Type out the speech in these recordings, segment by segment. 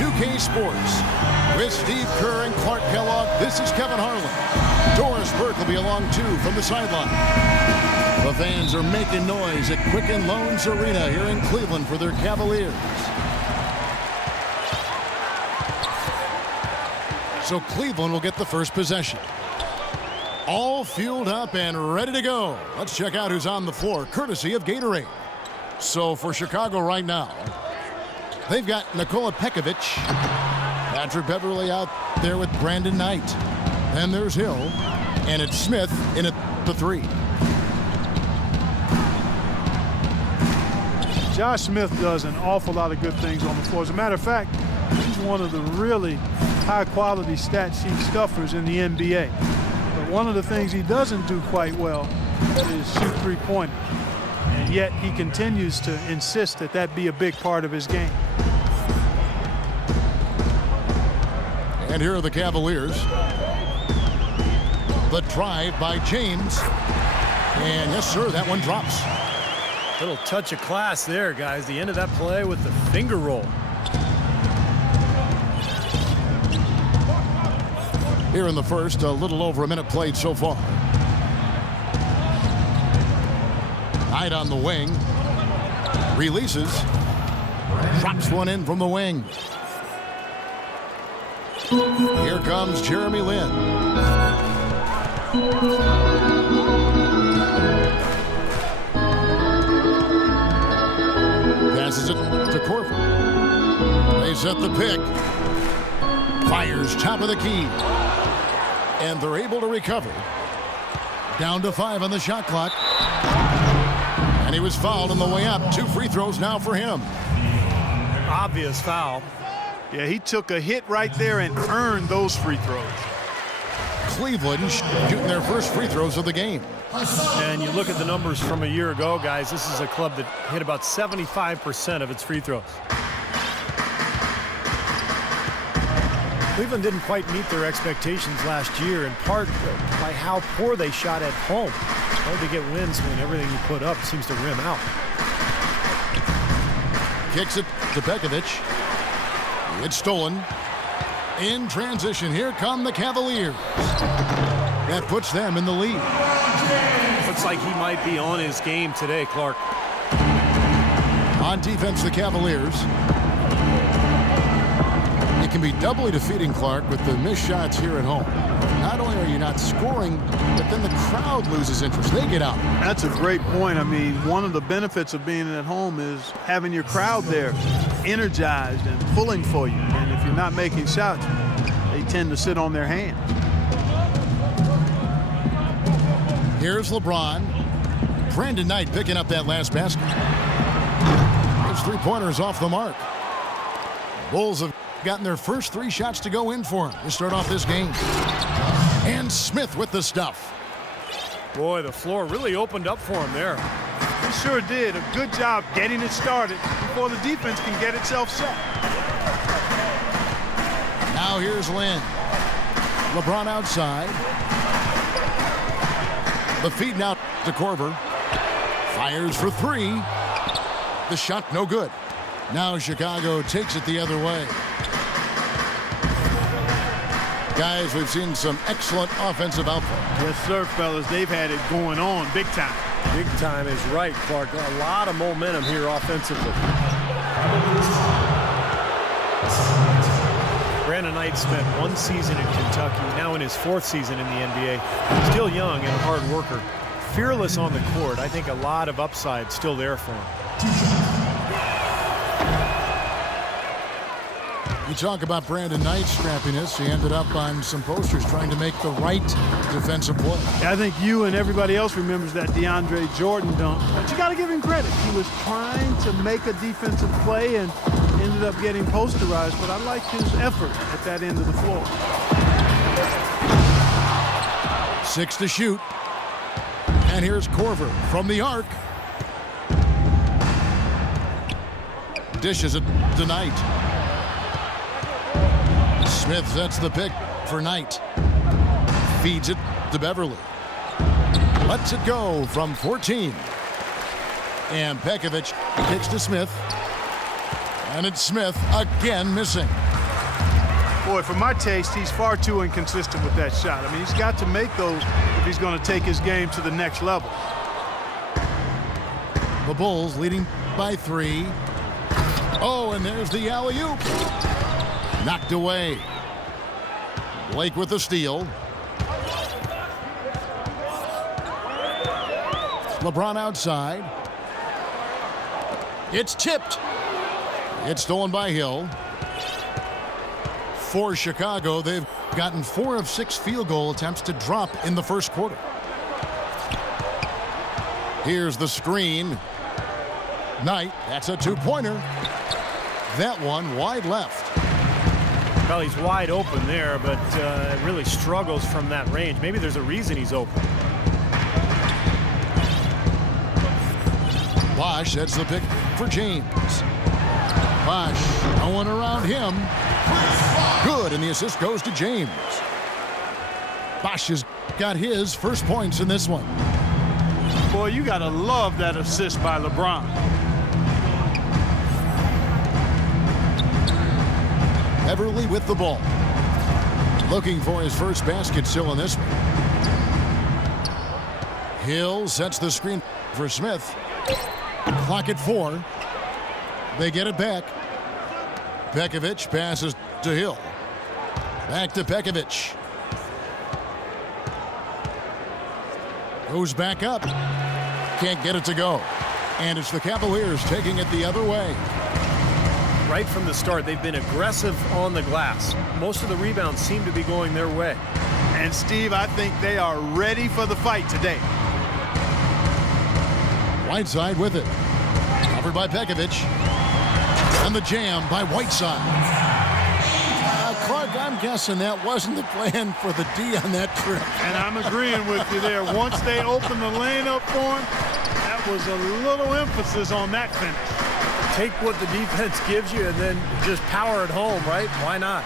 2K Sports. With Steve Kerr and Clark Kellogg, this is Kevin Harlan. Doris Burke will be along too from the sideline. The fans are making noise at Quicken Loans Arena here in Cleveland for their Cavaliers. So Cleveland will get the first possession. All fueled up and ready to go. Let's check out who's on the floor, courtesy of Gatorade. So for Chicago right now, they've got Nikola Pekovic, Patrick Beverly out there with Brandon Knight. Then there's Hill, and it's Smith in at the 3. Josh Smith does an awful lot of good things on the floor. As a matter of fact, he's one of the really high-quality stat sheet stuffers in the NBA. But one of the things he doesn't do quite well is shoot three-pointers. And yet he continues to insist that that be a big part of his game. And here are the Cavaliers. The drive by James. And yes, sir, that one drops. Little touch of class there, guys. The end of that play with the finger roll. Here in the first, a little over a minute played so far. Knight on the wing. Releases. Drops one in from the wing. Here comes Jeremy Lin. Passes it to Korver. They set the pick. Fires top of the key. And they're able to recover. Down to 5 on the shot clock. And he was fouled on the way up. 2 free throws now for him. Obvious foul. Yeah, he took a hit right there and earned those free throws. Cleveland shooting their first free throws of the game. And you look at the numbers from a year ago, guys. This is a club that hit about 75% of its free throws. Cleveland didn't quite meet their expectations last year, in part by how poor they shot at home. Hard to get wins when everything you put up seems to rim out. Kicks it to Pekovic. It's stolen. In transition, here come the Cavaliers. That puts them in the lead. Looks like he might be on his game today, Clark. On defense, the Cavaliers. It can be doubly defeating, Clark, with the missed shots here at home. Not only are you not scoring, but then the crowd loses interest. They get out. That's a great point. I mean, one of the benefits of being at home is having your crowd there energized and pulling for you. And if you're not making shots, they tend to sit on their hands. Here's LeBron. Brandon Knight picking up that last basket. His three-pointers off the mark. Bulls have gotten their first 3 shots to go in for him to start off this game. And Smith with the stuff. Boy, the floor really opened up for him there. He sure did. A good job getting it started before the defense can get itself set. Now here's Lin. LeBron outside. The feed now to Korver. Fires for 3. The shot no good. Now Chicago takes it the other way. Guys, we've seen some excellent offensive output. Yes, sir, fellas. They've had it going on big time. Big time is right, Clark. A lot of momentum here offensively. Brandon Knight spent 1 season in Kentucky, now in his 4th season in the NBA. Still young and a hard worker. Fearless on the court. I think a lot of upside still there for him. You talk about Brandon Knight's scrappiness. He ended up on some posters trying to make the right defensive play. I think you and everybody else remembers that DeAndre Jordan dunk. But you got to give him credit. He was trying to make a defensive play and ended up getting posterized. But I like his effort at that end of the floor. 6 to shoot. And here's Korver from the arc. Dishes it to Knight. Smith sets the pick for Knight. Feeds it to Beverly. Lets it go from 14. And Pekovic kicks to Smith. And it's Smith again missing. Boy, for my taste, he's far too inconsistent with that shot. I mean, he's got to make those if he's going to take his game to the next level. The Bulls leading by 3. Oh, and there's the alley-oop. Knocked away. Blake with the steal. LeBron outside. It's tipped. It's stolen by Hill. For Chicago, they've gotten 4 of 6 field goal attempts to drop in the first quarter. Here's the screen. Knight, that's a 2-pointer. That one wide left. Well, he's wide open there, but really struggles from that range. Maybe there's a reason he's open. Bosh sets the pick for James. Bosh, no one around him. Good, and the assist goes to James. Bosh has got his first points in this one. Boy, you got to love that assist by LeBron. Everly with the ball. Looking for his first basket still in this one. Hill sets the screen for Smith. Clock at 4. They get it back. Pekovic passes to Hill. Back to Pekovic. Goes back up. Can't get it to go. And it's the Cavaliers taking it the other way. Right from the start, they've been aggressive on the glass. Most of the rebounds seem to be going their way. And Steve, I think they are ready for the fight today. Whiteside with it. Covered by Pekovic. And the jam by Whiteside. Clark, I'm guessing that wasn't the plan for the D on that trip. And I'm agreeing with you there. Once they opened the lane up for him, that was a little emphasis on that finish. Take what the defense gives you and then just power it home, right? Why not?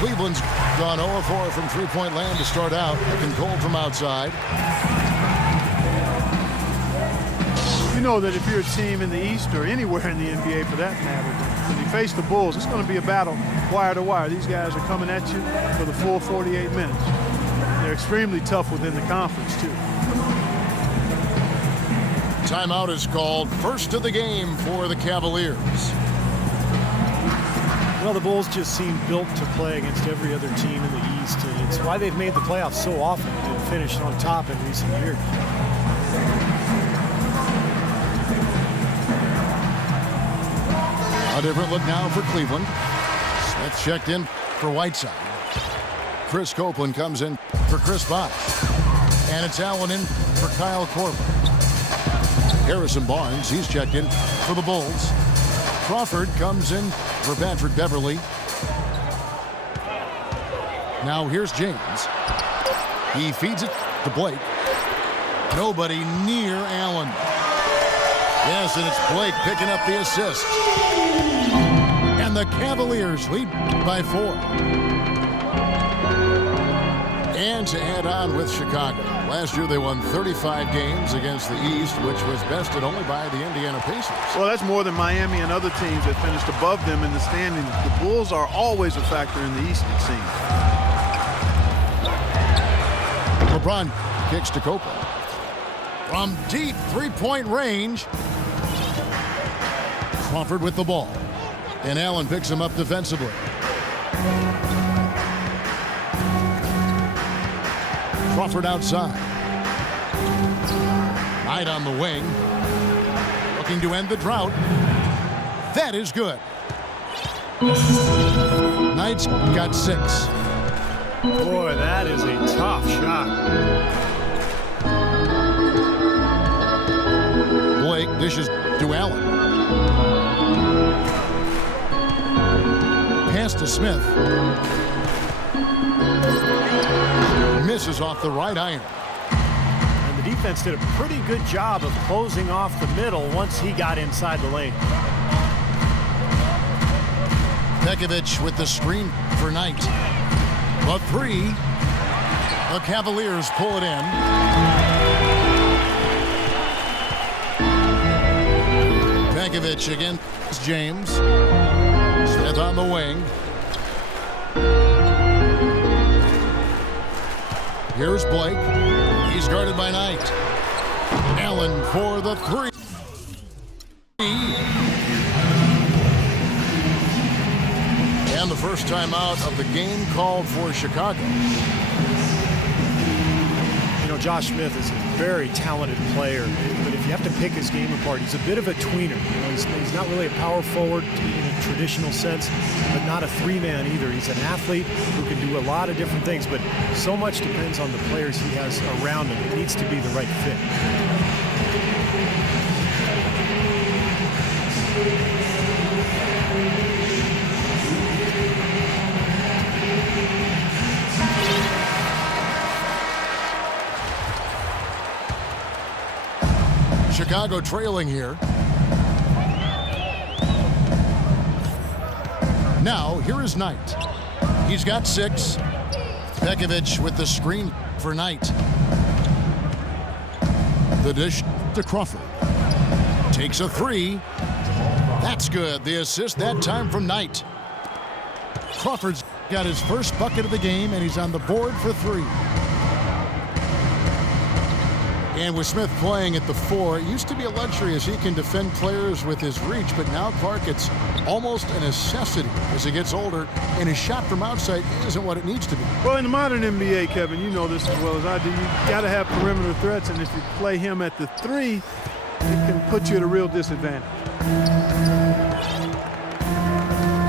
Cleveland's gone 0-4 from three-point land to start out. Looking cold from outside. You know that if you're a team in the East or anywhere in the NBA for that matter, when you face the Bulls, it's going to be a battle wire to wire. These guys are coming at you for the full 48 minutes. They're extremely tough within the conference, too. Timeout is called. First of the game for the Cavaliers. Well, the Bulls just seem built to play against every other team in the East, and it's why they've made the playoffs so often and finished on top in recent years. A different look now for Cleveland. Smith checked in for Whiteside. Chris Copeland comes in for Chris Bosh. And it's Allen in for Kyle Korver. Harrison Barnes, he's checked in for the Bulls. Crawford comes in for Patrick Beverly. Now here's James. He feeds it to Blake. Nobody near Allen. Yes, and it's Blake picking up the assist. And the Cavaliers lead by 4. And to add on with Chicago. Last year they won 35 games against the East, which was bested only by the Indiana Pacers. Well, that's more than Miami and other teams that finished above them in the standings. The Bulls are always a factor in the East, it seems. LeBron kicks to Copeland. From deep three-point range. Crawford with the ball. And Allen picks him up defensively. Crawford outside. Knight on the wing. Looking to end the drought. That is good. Knight's got 6. Boy, that is a tough shot. Blake dishes to Allen. Pass to Smith. Misses off the right iron. And the defense did a pretty good job of closing off the middle once he got inside the lane. Pekovic with the screen for Knight. The 3. The Cavaliers pull it in. Pekovic against James. Smith Smith on the wing. Here's Blake. He's guarded by Knight. Allen for the three. And the first timeout of the game called for Chicago. You know, Josh Smith is a very talented player, but if you have to pick his game apart, he's a bit of a tweener. You know, he's not really a power forward in a traditional sense, but not a three-man either. He's an athlete who can do a lot of different things, but so much depends on the players he has around him. It needs to be the right fit. Chicago trailing here. Now, here is Knight. He's got 6. Pekovic with the screen for Knight. The dish to Crawford. Takes a 3. That's good. The assist that time from Knight. Crawford's got his first bucket of the game, and he's on the board for 3. And with Smith playing at the 4, it used to be a luxury as he can defend players with his reach, but now Clark, it's almost a necessity as he gets older, and his shot from outside isn't what it needs to be. Well, in the modern NBA, Kevin, you know this as well as I do, you got to have perimeter threats, and if you play him at the 3, it can put you at a real disadvantage.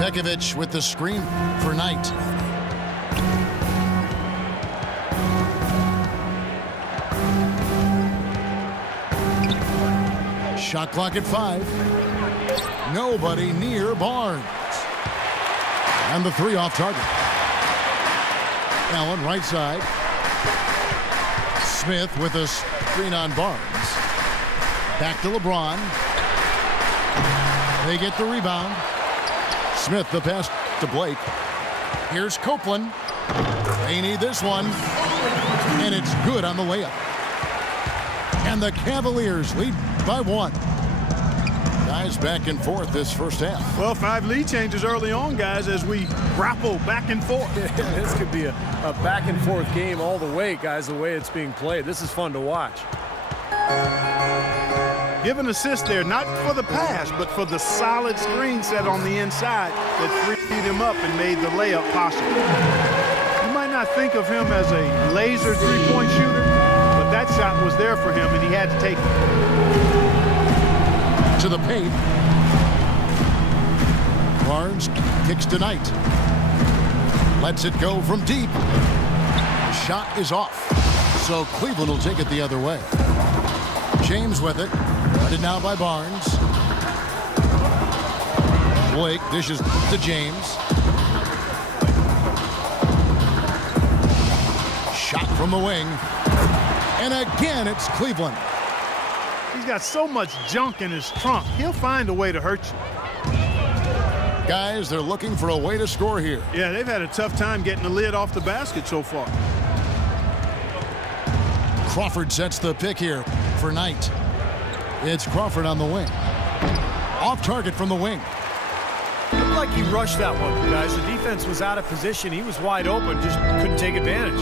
Pekovic with the screen for Knight. Shot clock at 5. Nobody near Barnes. And the 3 off target. Allen right side. Smith with a screen on Barnes. Back to LeBron. They get the rebound. Smith the pass to Blake. Here's Copeland. They need this one. And it's good on the layup. And the Cavaliers lead by 1. Guys back and forth this first half. Well, 5 lead changes early on, guys, as we grapple back and forth. This could be a back and forth game all the way, guys, the way it's being played. This is fun to watch. Give an assist there, not for the pass, but for the solid screen set on the inside that freed him up and made the layup possible. You might not think of him as a laser three-point shooter, but that shot was there for him, and he had to take it. To the paint. Barnes kicks to Knight. Lets it go from deep. The shot is off. So Cleveland will take it the other way. James with it. Guarded now by Barnes. Blake dishes to James. Shot from the wing. And again, it's Cleveland. He's got so much junk in his trunk. He'll find a way to hurt you. Guys, they're looking for a way to score here. Yeah, they've had a tough time getting the lid off the basket so far. Crawford sets the pick here for Knight. It's Crawford on the wing. Off target from the wing. Looked like he rushed that one, guys. The defense was out of position. He was wide open, just couldn't take advantage.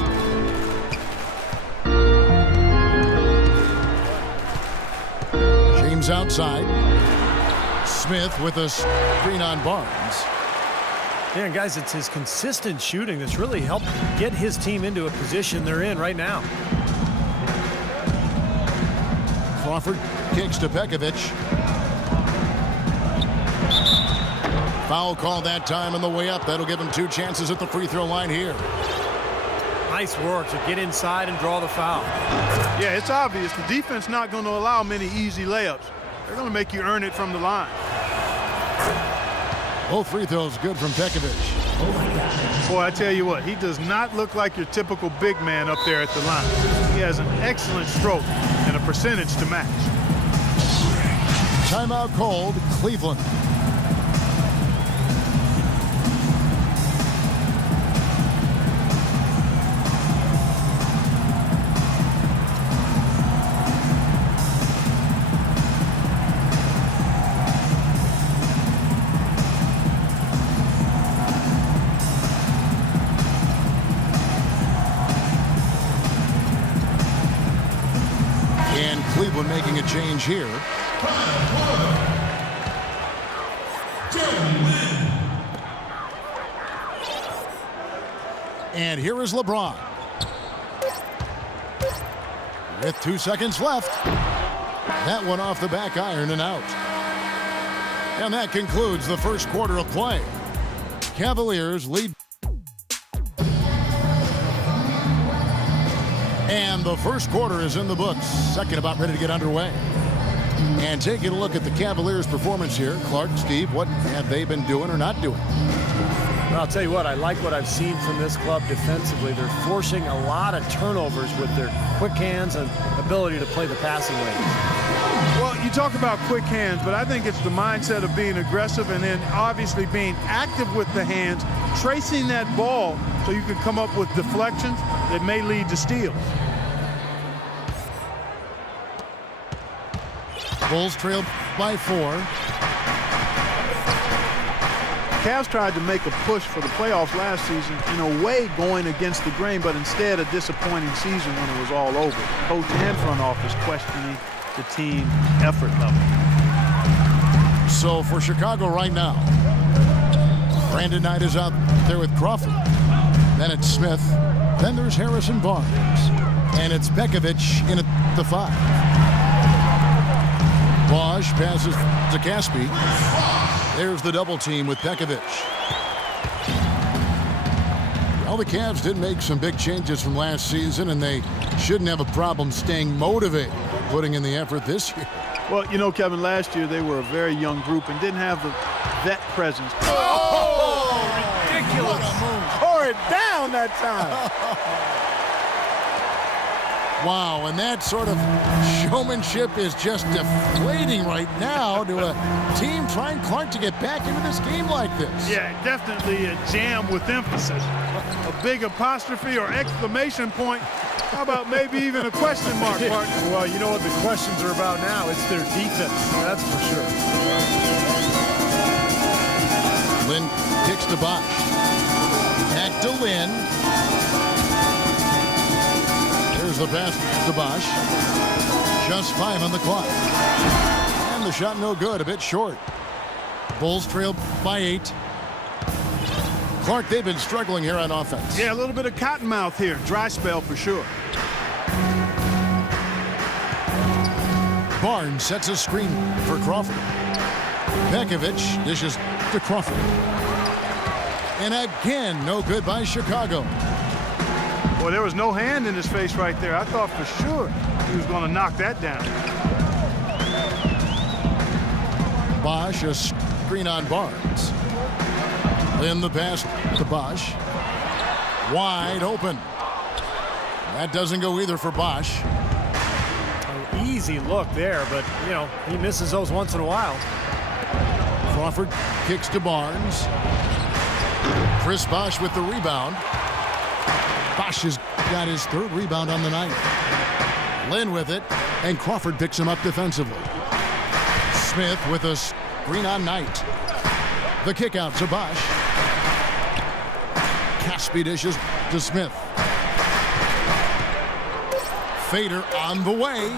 James outside. Smith with a screen on Barnes. Yeah, and guys, it's his consistent shooting that's really helped get his team into a position they're in right now. Crawford kicks to Pekovic. Foul call that time on the way up. That'll give him 2 chances at the free throw line here. Nice work to get inside and draw the foul. Yeah, it's obvious the defense not going to allow many easy layups. They're going to make you earn it from the line. Both free throws good from Pekovic. Boy, I tell you what, he does not look like your typical big man up there at the line. He has an excellent stroke and a percentage to match. Timeout called, Cleveland. Cleveland making a change here. And here is LeBron. With 2 seconds left. That one off the back iron and out. And that concludes the first quarter of play. Cavaliers lead. And the first quarter is in the books. Second about ready to get underway. And taking a look at the Cavaliers' performance here. Clark, Steve, what have they been doing or not doing? Well, I'll tell you what, I like what I've seen from this club defensively. They're forcing a lot of turnovers with their quick hands and ability to play the passing lane. Well, you talk about quick hands, but I think it's the mindset of being aggressive and then obviously being active with the hands, tracing that ball so you can come up with deflections that may lead to steals. Bulls trail by 4. Cavs tried to make a push for the playoffs last season, in a way going against the grain, but instead a disappointing season when it was all over. Coach and front office questioning the team effort level. So for Chicago right now, Brandon Knight is out there with Crawford. Then it's Smith. Then there's Harrison Barnes. And it's Bekovic in at the 5. Bosch passes to Caspi. There's the double team with Bekovic. Well, the Cavs did make some big changes from last season, and they shouldn't have a problem staying motivated, putting in the effort this year. Well, you know, Kevin, last year they were a very young group and didn't have the vet presence. Oh, ridiculous. Tore it down that time. Wow, and that sort of showmanship is just deflating right now to a team trying Clark to get back into this game like this. Yeah, definitely a jam with emphasis. A big apostrophe or exclamation point. How about maybe even a question mark, partner? Well, you know what the questions are about now? It's their defense, that's for sure. Lynn kicks to Bosch. Back to Lynn. Here's the pass to Bosch. Just 5 on the clock. And the shot no good, a bit short. Bulls trail by 8. Clark, they've been struggling here on offense. Yeah, a little bit of cottonmouth here. Dry spell for sure. Barnes sets a screen for Crawford. Bekovic dishes to Crawford. And again, no good by Chicago. Boy, there was no hand in his face right there. I thought for sure he was going to knock that down. Bosch, a screen on Barnes. Then the pass to Bosch. Wide open. That doesn't go either for Bosch. An easy look there, but, you know, he misses those once in a while. Crawford kicks to Barnes. Chris Bosch with the rebound. Bosch has got his 3rd rebound on the night. Lynn with it, and Crawford picks him up defensively. Smith with a screen on Knight. The kick out to Bosch. Caspi dishes to Smith. Fader on the way.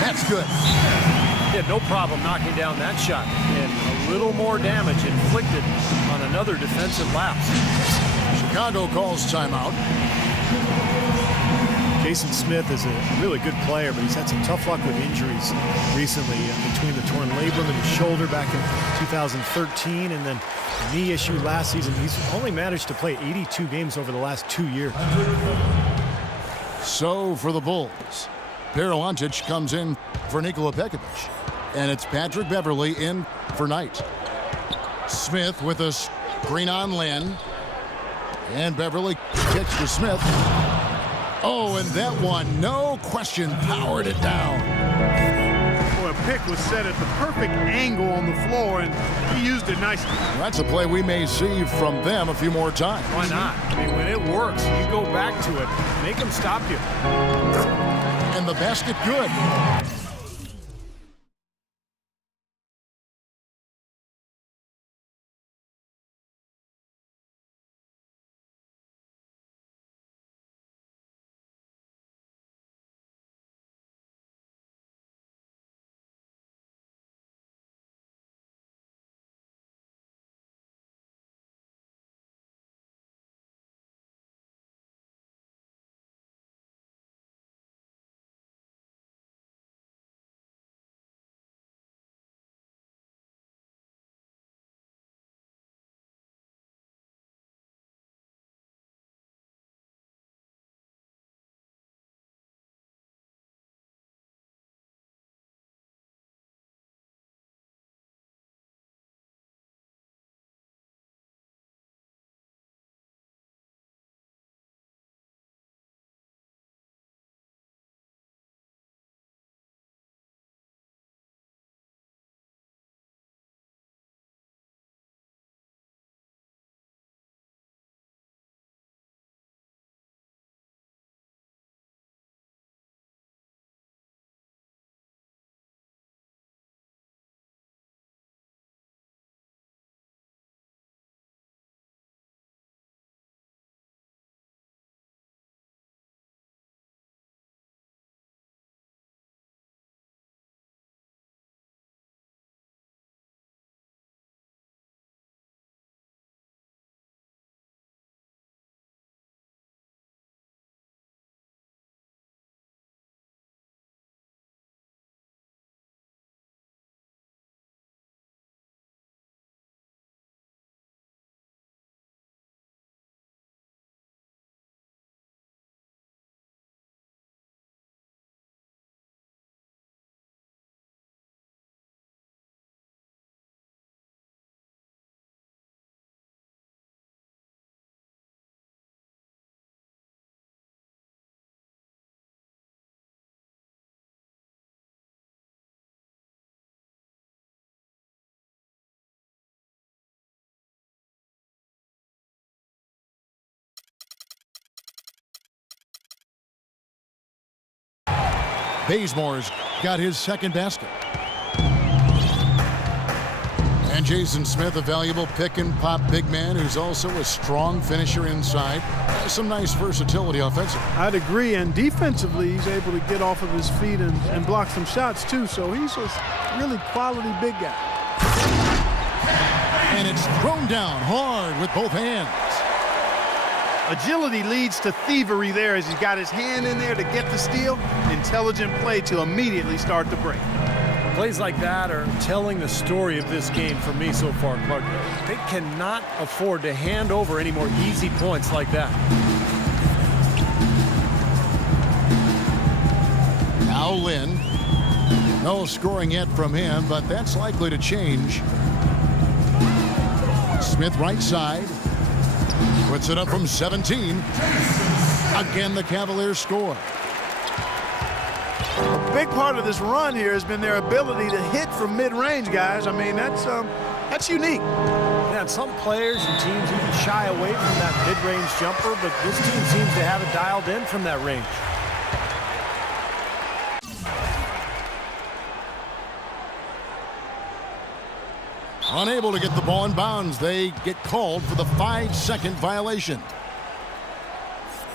That's good. He had no problem knocking down that shot, and a little more damage inflicted on another defensive lapse. Chicago calls timeout. Jason Smith is a really good player, but he's had some tough luck with injuries recently, between the torn labrum in his shoulder back in 2013 and then a knee issue last season. He's only managed to play 82 games over the last 2 years. So for the Bulls, Perulantic comes in for Nikola Bekovic, and it's Patrick Beverley in for Knight. Smith with a screen on Lynn, and Beverley kicks to Smith. Oh, and that one, no question, powered it down. Boy, a pick was set at the perfect angle on the floor, and he used it nicely. That's a play we may see from them a few more times. Why not? I mean, when it works, you go back to it, make them stop you. And the basket good. Bazemore's got his second basket. And Jason Smith, a valuable pick-and-pop big man who's also a strong finisher inside. Has some nice versatility offensively. I'd agree, and defensively, he's able to get off of his feet and block some shots, too. So he's a really quality big guy. And it's thrown down hard with both hands. Agility leads to thievery there as he's got his hand in there to get the steal. Intelligent play to immediately start the break. Plays like that are telling the story of this game for me so far, Clark. They cannot afford to hand over any more easy points like that. Now Lynn. No scoring yet from him, but that's likely to change. Smith right side. Puts it up from 17. Again, the Cavaliers score. A big part of this run here has been their ability to hit from mid-range, guys. I mean, that's unique. Yeah, some players and teams even shy away from that mid-range jumper, but this team seems to have it dialed in from that range. Unable to get the ball in bounds. They get called for the 5-second violation.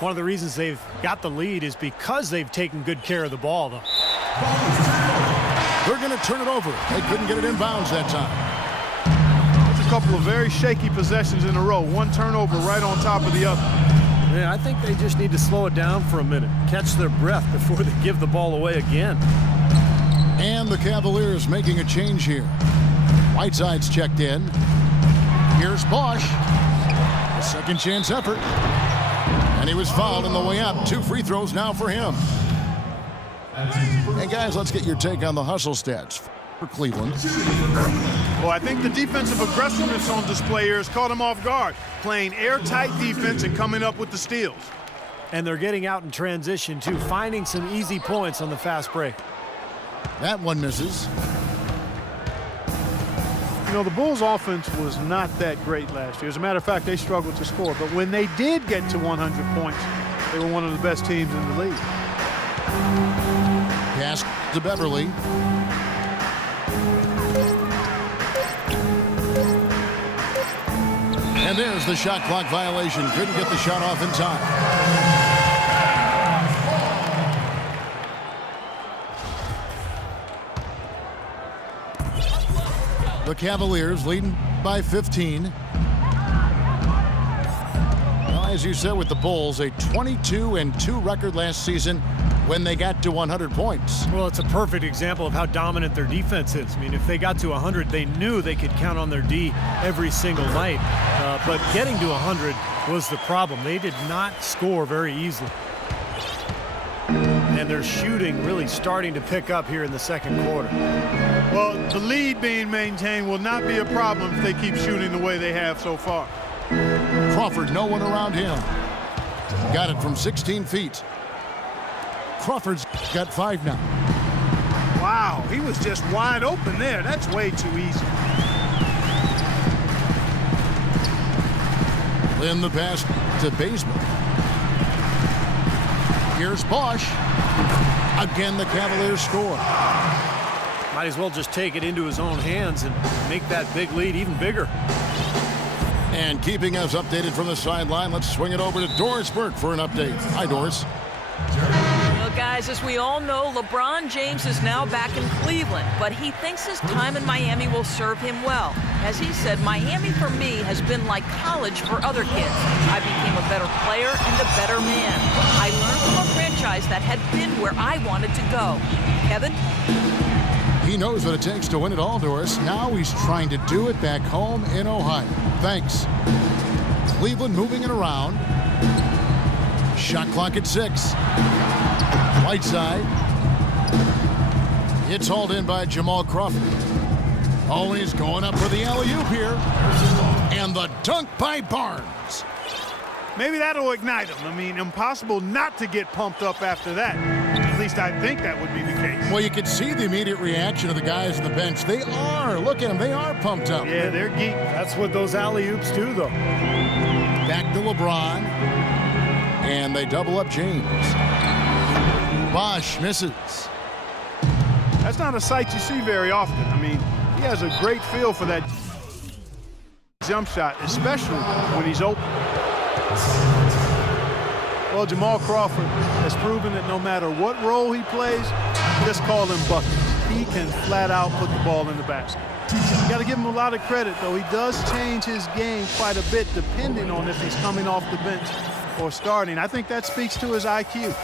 One of the reasons they've got the lead is because they've taken good care of the ball, though. They're going to turn it over. They couldn't get it in bounds that time. It's a couple of very shaky possessions in a row. One turnover right on top of the other. Yeah, I think they just need to slow it down for a minute, catch their breath before they give the ball away again. And the Cavaliers making a change here. Whiteside's checked in. Here's Bosch. A second chance effort. And he was fouled on the way up. 2 free throws now for him. Hey, guys, let's get your take on the hustle stats for Cleveland. Well, I think the defensive aggressiveness on display here has caught him off guard, playing airtight defense and coming up with the steals. And they're getting out in transition, too, finding some easy points on the fast break. That one misses. You know, the Bulls' offense was not that great last year. As a matter of fact, they struggled to score. But when they did get to 100 points, they were one of the best teams in the league. Pass to Beverly. And there's the shot clock violation. Couldn't get the shot off in time. The Cavaliers leading by 15. Well, as you said with the Bulls, a 22-2 record last season when they got to 100 points. Well, it's a perfect example of how dominant their defense is. I mean, if they got to 100, they knew they could count on their D every single night. But getting to 100 was the problem. They did not score very easily. And their shooting really starting to pick up here in the second quarter. Well, the lead being maintained will not be a problem if they keep shooting the way they have so far. Crawford, no one around him. Got it from 16 feet. Crawford's got 5 now. Wow, he was just wide open there. That's way too easy. Lynn the pass to Bazemore. Here's Bosch. Again, the Cavaliers score. Might as well just take it into his own hands and make that big lead even bigger. And keeping us updated from the sideline, let's swing it over to Doris Burke for an update. Hi, Doris. Well, guys, as we all know, LeBron James is now back in Cleveland, but he thinks his time in Miami will serve him well. As he said, Miami for me has been like college for other kids. I became a better player and a better man. I learned from a franchise that had been where I wanted to go. Kevin? He knows what it takes to win it all, Doris. Now he's trying to do it back home in Ohio. Thanks. Cleveland moving it around. Shot clock at 6. Whiteside. It's hauled in by Jamal Crawford. Oh, he's going up for the alley-oop here. And the dunk by Barnes. Maybe that'll ignite him. I mean, impossible not to get pumped up after that. At least I think that would be the case. Well, you can see the immediate reaction of the guys on the bench. They are. Look at them. They are pumped up. Yeah, they're geek. That's what those alley-oops do, though. Back to LeBron. And they double up James. Bosch misses. That's not a sight you see very often. I mean, he has a great feel for that jump shot, especially when he's open. Well, Jamal Crawford has proven that no matter what role he plays, just call him buckets. He can flat out put the ball in the basket. You got to give him a lot of credit, though. He does change his game quite a bit depending on if he's coming off the bench or starting. I think that speaks to his IQ.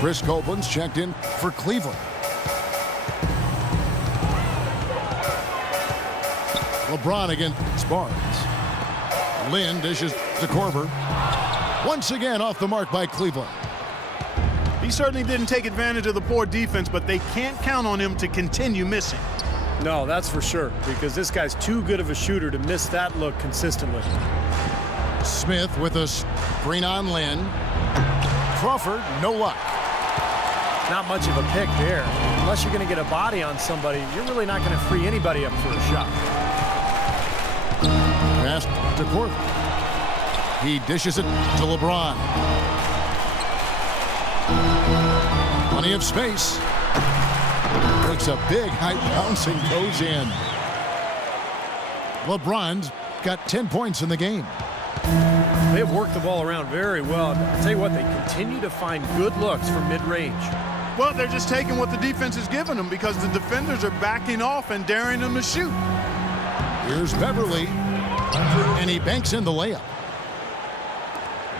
Chris Copeland's checked in for Cleveland. LeBron against Barnes. Lynn dishes to Korver. Once again off the mark by Cleveland. He certainly didn't take advantage of the poor defense, but they can't count on him to continue missing. No, that's for sure, because this guy's too good of a shooter to miss that look consistently. Smith with a screen on Lynn. Crawford, no luck. Not much of a pick there. Unless you're going to get a body on somebody, you're really not going to free anybody up for a shot. Pass to Korver. He dishes it to LeBron. Plenty of space. Looks a big high bouncing goes in. LeBron's got 10 points in the game. They've worked the ball around very well. I'll tell you what, they continue to find good looks from mid-range. Well, they're just taking what the defense is giving them because the defenders are backing off and daring them to shoot. Here's Beverly, and he banks in the layup.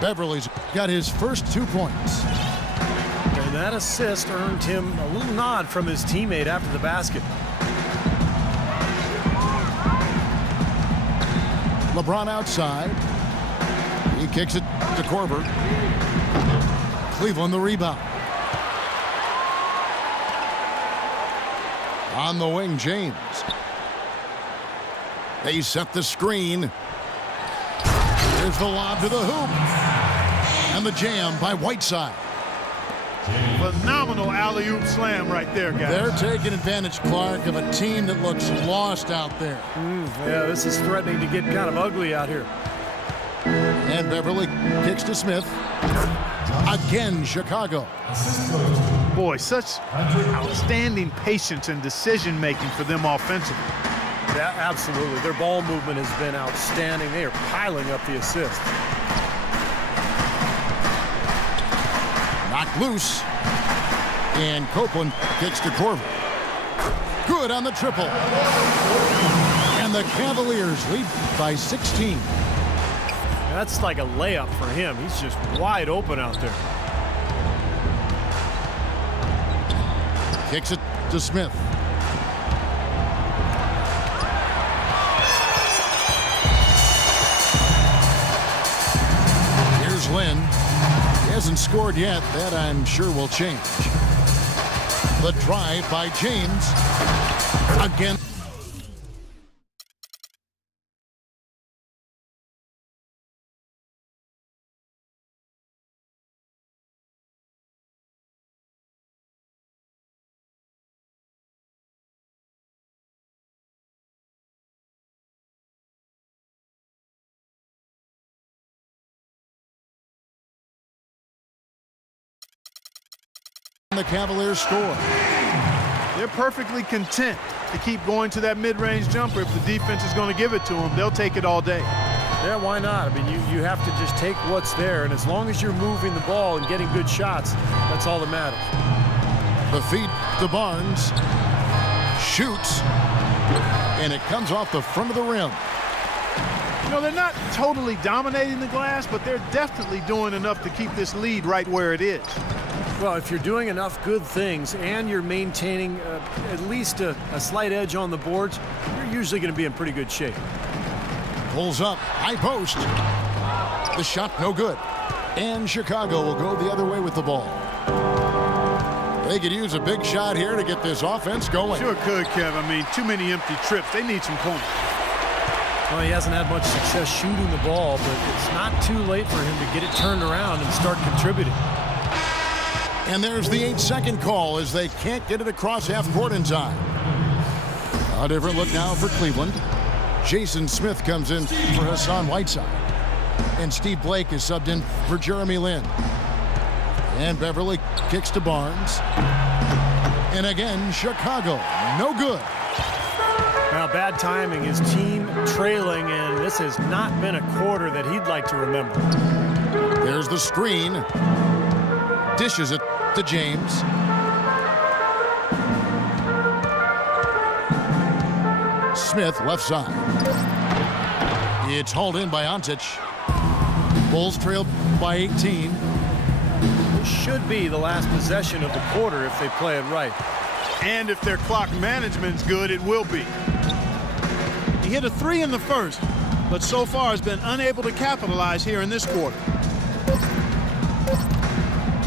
Beverly's got his first 2 points. And that assist earned him a little nod from his teammate after the basket. LeBron outside. He kicks it to Korver. Cleveland the rebound. On the wing, James. They set the screen. Here's the lob to the hoop. And the jam by Whiteside. Phenomenal alley-oop slam right there, guys. They're taking advantage, Clark, of a team that looks lost out there. Yeah, this is threatening to get kind of ugly out here. And Beverly kicks to Smith. Again, Chicago. Boy, such outstanding patience and decision-making for them offensively. Yeah, absolutely. Their ball movement has been outstanding. They are piling up the assists. Knocked loose. And Copeland kicks to Korver. Good on the triple. And the Cavaliers lead by 16. That's like a layup for him. He's just wide open out there. Kicks it to Smith. Here's Lynn. He hasn't scored yet. That, I'm sure, will change. The drive by James. Again. The Cavaliers score. They're perfectly content to keep going to that mid-range jumper. If the defense is going to give it to them, they'll take it all day. Yeah, why not? I mean, you have to just take what's there, and as long as you're moving the ball and getting good shots, that's all that matters. The feed to Barnes. Shoots. And it comes off the front of the rim. You know, they're not totally dominating the glass, but they're definitely doing enough to keep this lead right where it is. Well, if you're doing enough good things and you're maintaining at least a slight edge on the boards, you're usually going to be in pretty good shape. Pulls up, high post. The shot no good. And Chicago will go the other way with the ball. They could use a big shot here to get this offense going. Sure could, Kev. I mean, too many empty trips. They need some points. Well, he hasn't had much success shooting the ball, but it's not too late for him to get it turned around and start contributing. And there's the 8-second call as they can't get it across half court in time. A different look now for Cleveland. Jason Smith comes in for Hassan Whiteside. And Steve Blake is subbed in for Jeremy Lin. And Beverly kicks to Barnes. And again, Chicago, no good. Now, bad timing. His team trailing, and this has not been a quarter that he'd like to remember. There's the screen. Dishes it to James. Smith, left side. It's hauled in by Ontic. Bulls trail by 18. This should be the last possession of the quarter if they play it right. And if their clock management's good, it will be. He hit a 3 in the first, but so far has been unable to capitalize here in this quarter.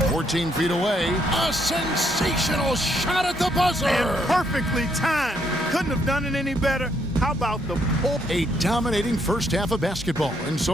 14 feet away. A sensational shot at the buzzer. And perfectly timed. Couldn't have done it any better. How about the pull? A dominating first half of basketball. And so